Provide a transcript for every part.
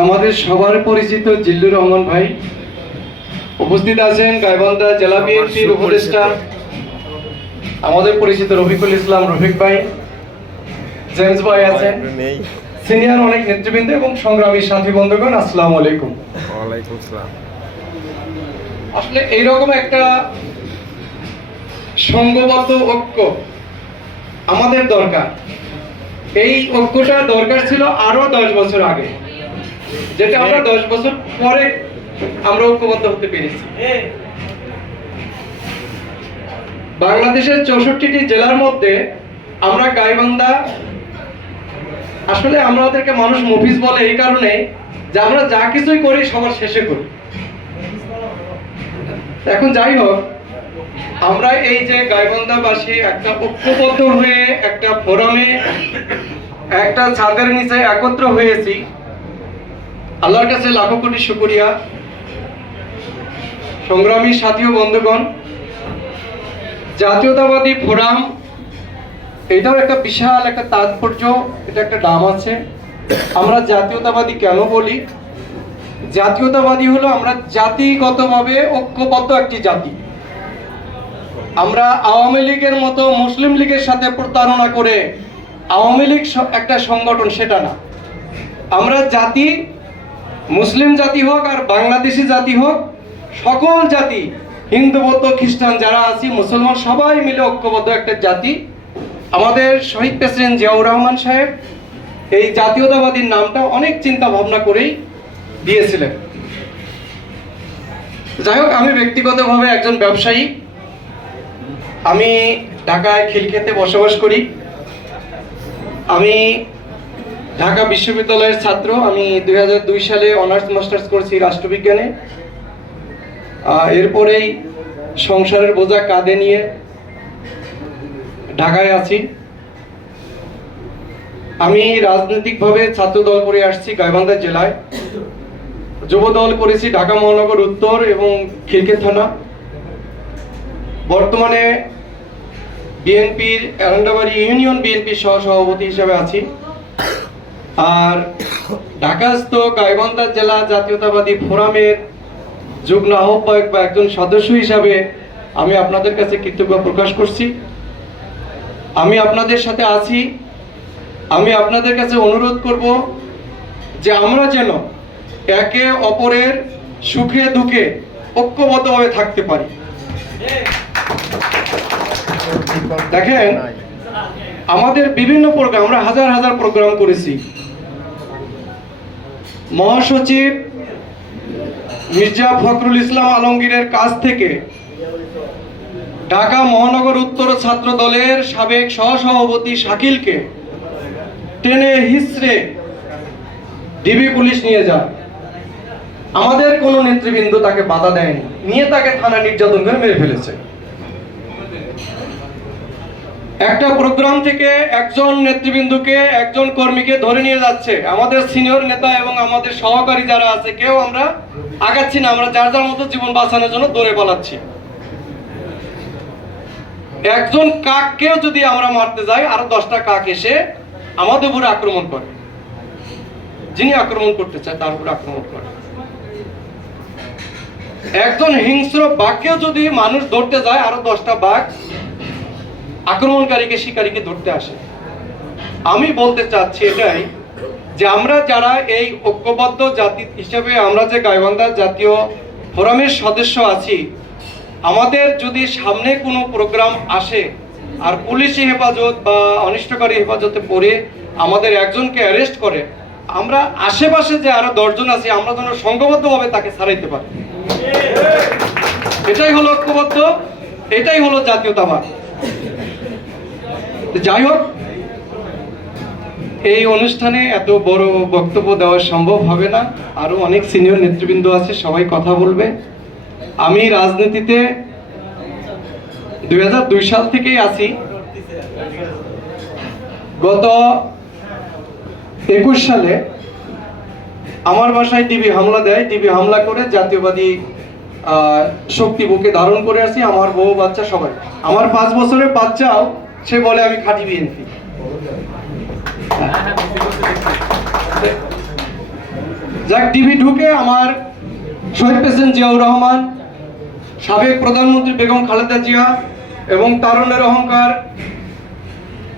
আমাদের সবার পরিচিত জিল্লুর রহমান ভাই উপস্থিত আছেন। গাইবান্ধা জেলা বিএনপির উপদেষ্টা আমাদের পরিচিত রফিকুল ইসলাম রফিক ভাই, জেমস ভাই আছেন, সিনিয়র অনেক নেতৃবৃন্দ এবং সংগ্রামী সাথী বন্ধুগণ, আসসালামু আলাইকুম। ওয়ালাইকুম আসসালাম। আসলে এইরকম একটা সংঘবদ্ধ ঐক্য আমাদের দরকার। এই ঐক্যটা দরকার ছিল আরো 10 বছর আগে, যেটা আমরা 10 বছর পরে আমরা ঐক্যবদ্ধ হতে পেরেছি। বাংলাদেশের 64টি জেলার মধ্যে আমরা গাইবান্ধা, আসলে আমাদেরকে মানুষ মফিজ বলে এই কারণে যে আমরা যা কিছুই করি সবার শেষে করি। এখন যাই হোক, আমরা এই যে গাইবান্ধাবাসী একটা ঐক্যবদ্ধ হয়ে একটা ফোরামে একটা ছাদের নিচে একত্র হয়েছি, আল্লাহর কাছে লাখো কোটি শুকরিয়া। সংগ্রামী সাথী ও বন্ধুগণ, জাতীয়তাবাদী ফোরাম এটাও একটা বিশাল একটা তাৎপর্য, এটা একটা নাম আছে। আমরা জাতীয়তাবাদী কেন বলি? জাতীয়তাবাদী হলো আমরা জাতিগতভাবে ঐক্যবদ্ধ একটি জাতি। আমরা আওয়ামী লীগের মতো মুসলিম লীগের সাথে প্রতারণা করে আওয়ামী লীগ একটা সংগঠন, সেটা না। আমরা জাতি, মুসলিম জাতি হোক আর বাংলাদেশি জাতি হোক, সকল জাতি, হিন্দু বৌদ্ধ খ্রিস্টান যারা আছি, মুসলমান, সবাই মিলে ঐক্যবদ্ধ একটা জাতি। আমাদের শহীদ প্রেসিডেন্ট জিয়াউর রহমান সাহেব এই জাতীয়তাবাদীর নামটা অনেক চিন্তা ভাবনা করেই দিয়েছিলেন। যাই হোক, আমি ব্যক্তিগতভাবে একজন ব্যবসায়ী। আমি ঢাকায় খিলক্ষেতে বসবাস করি। আমি ঢাকা বিশ্ববিদ্যালয়ের ছাত্র। আমি 2002 সালে অনার্স মাস্টার্স করেছি রাষ্ট্রবিজ্ঞানে। এরপরেই সংসারের বোঝা কাঁধে নিয়ে ঢাকায় আছি। আমি রাজনৈতিকভাবে ছাত্র দল করে আসছি গাইবান্ধা জেলায়, যুব দল করেছি ঢাকা মহানগর উত্তর এবং খিলক্ষেত থানা। বর্তমানে বিএনপির এরান্ডাবাড়ি ইউনিয়ন বিএনপির সহসভাপতি হিসেবে আছি। আর ঢাকাস্থ গাইবান্ধা জেলা জাতীয়তাবাদী ফোরামের যুগ্ম আহ্বায়ক বা একজন সদস্য হিসাবে আমি আপনাদের কাছে কৃতজ্ঞ প্রকাশ করছি। আমি আপনাদের সাথে আছি। আমি আপনাদের কাছে অনুরোধ করব যে আমরা যেন একে অপরের সুখে দুঃখে ঐক্যবদ্ধভাবে থাকতে পারি। দেখেন, আমাদের বিভিন্ন প্রোগ্রাম, আমরা হাজার হাজার প্রোগ্রাম করেছি। মহাসচিব মির্জা ফখরুল ইসলাম আলমগীরের কাছ থেকে ঢাকা মহানগর উত্তর ছাত্র দলের সাবেক সহসভাপতি শাকিলকে টেনে হিচড়ে ডিবি পুলিশ নিয়ে যায়। আমাদের কোনো নেতৃবৃন্দ তাকে বাধা দেয়নি, নিয়ে তাকে থানা নির্যাতন করে মেরে ফেলেছে। একটা প্রোগ্রাম থেকে একজন নেতৃবৃন্দকে, একজন কর্মীকে ধরে নিয়ে যাচ্ছে। আমাদের সিনিয়র নেতা এবং আমাদের সহকারী যারা আছে, কেউ আমরা আগাচ্ছি না, আমরা যার যার মতো জীবন বাঁচানোর জন্য দৌড়ে পালাচ্ছি। একজন কাককেও যদি আমরা মারতে যাই, আরো 10টা কাক এসে আমাদের উপরে আক্রমণ করে। যিনি আক্রমণ করতে চায় তার উপরে আক্রমণ করে। একজন হিংস্র বাঘকেও যদি মানুষ ধরতে যায়, আরো 10টা বাঘ আক্রমণকারীকে, শিকারীকে ধরতে আসে। আমি বলতে চাচ্ছি এটাই, যে আমরা যারা এই ঐক্যবদ্ধ জাতি হিসেবে আমরা যে গাইবান্ধা জাতীয় ফোরামের সদস্য আছি, আমাদের যদি সামনে কোনো প্রোগ্রাম আসে আর পুলিশি হেফাজত বা অনিষ্টকারী হেফাজতে পড়ে আমাদের একজনকে অ্যারেস্ট করে, আমরা আশেপাশে যে আরো 10 জন আছি, আমরা যেন সংঘবদ্ধভাবে তাকে ছাড়াইতে পারি। এটাই হলো ঐক্যবদ্ধ, এটাই হলো জাতীয়তাবাদ। যাই হোক, এই অনুষ্ঠানে এত বড় বক্তব্য দেওয়া সম্ভব হবে না। আরো অনেক সিনিয়র নেতৃবৃন্দ আছে, সবাই কথা বলবে। আমি রাজনীতিতে 2002 সাল থেকেই আছি। গত 21 সালে আমার বাসায় ডিবি হামলা দেয়। ডিবি হামলা করে জাতীয়বাদী শক্তি বুকে ধারণ করে আছি, আমার বউ বাচ্চা সবাই। আমার 5 বছরের বাচ্চাও সে বলে আমি খাঁটি বিএনপি। যাক, টিভি ঢুকে আমার শহীদ প্রেসিডেন্ট জিয়াউর রহমান, সাবেক প্রধানমন্ত্রী বেগম খালেদা জিয়া এবং তারুণ্যের অহংকার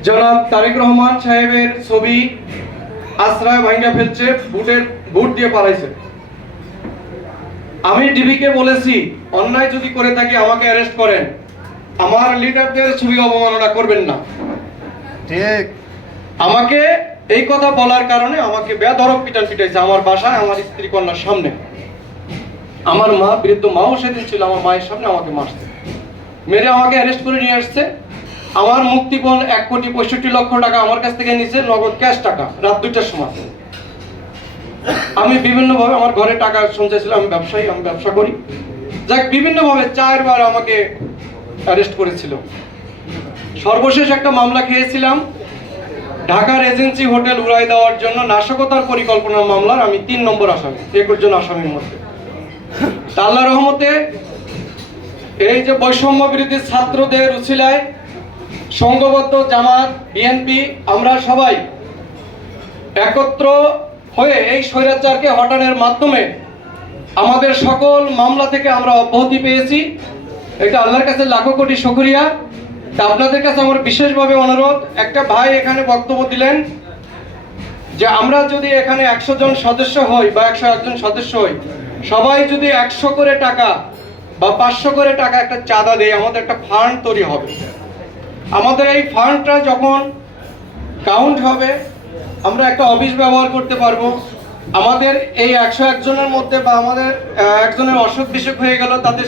জনাব তারেক রহমান সাহেবের ছবি আশ্রয় ভাঙ্গা ফেলছে, ভোট দিয়ে পালাইছে। আমি ডিবিকে বলেছি, অন্যায় যদি করে থাকি আমাকে অ্যারেস্ট করেন, আমার লিডারদের ছবি অবমাননা করবেন না। ঠিক। আমাকে এই কথা বলার কারণে আমাকে বেধড়ক পিটাইছে আমার বাসায়, আমার স্ত্রী কন্যার সামনে। আমার মা, বৃদ্ধ মাও সেদিন ছিল, আমার মায়ের সামনে আমাকে মারছে, মেরে আমাকে অ্যারেস্ট করে নিয়ে আসছে। আমার মুক্তিপণ 1,65,00,000 টাকা আমার কাছ থেকে নিছে, নগদ ক্যাশ টাকা, রাত 2টার সময়। আমি বিভিন্নভাবে আমার ঘরে টাকা সঞ্চয় ছিল, আমি ব্যবসায়ী, আমি ব্যবসা করি। যাক, বিভিন্নভাবে 4 বার আমাকে অ্যারেস্ট করেছিল। সর্বশেষ একটা মামলা খেয়েছিলাম ঢাকার এজেন্সি হোটেল উড়াই দেওয়ার জন্য, নাশকতার পরিকল্পনার মামলার আমি 3 নম্বর আসামি, 21 জন আসামির মধ্যে। আল্লাহর রহমতে এই যে বৈষম্য বিরোধী ছাত্রদের উছিলায় সংঘবদ্ধ জামাত, বিএনপি, আমরা সবাই একত্র হয়ে এই স্বৈরাচারকে হটানোর মাধ্যমে আমাদের সকল মামলা থেকে আমরা অব্যাহতি পেয়েছি। এটা আল্লাহর কাছে লাখো কোটি শুকরিয়া। তা আপনাদের কাছে আমার বিশেষভাবে অনুরোধ, একটা ভাই এখানে বক্তব্য দিলেন যে আমরা যদি এখানে 100 জন সদস্য হই বা 101 জন সদস্য হই, সবাই যদি 100 করে টাকা বা 500 করে টাকা একটা চাঁদা দেয়, আমাদের একটা ফান্ড তৈরি হবে। আমাদের এই ফান্ডটা যখন কাউন্ট হবে, আমরা একটা অফিস ব্যবহার করতে পারবো। আমাদের এই 101 জনের মধ্যে বা আমাদের একজনের অসুখ বিসুখ হয়ে গেল, তাদের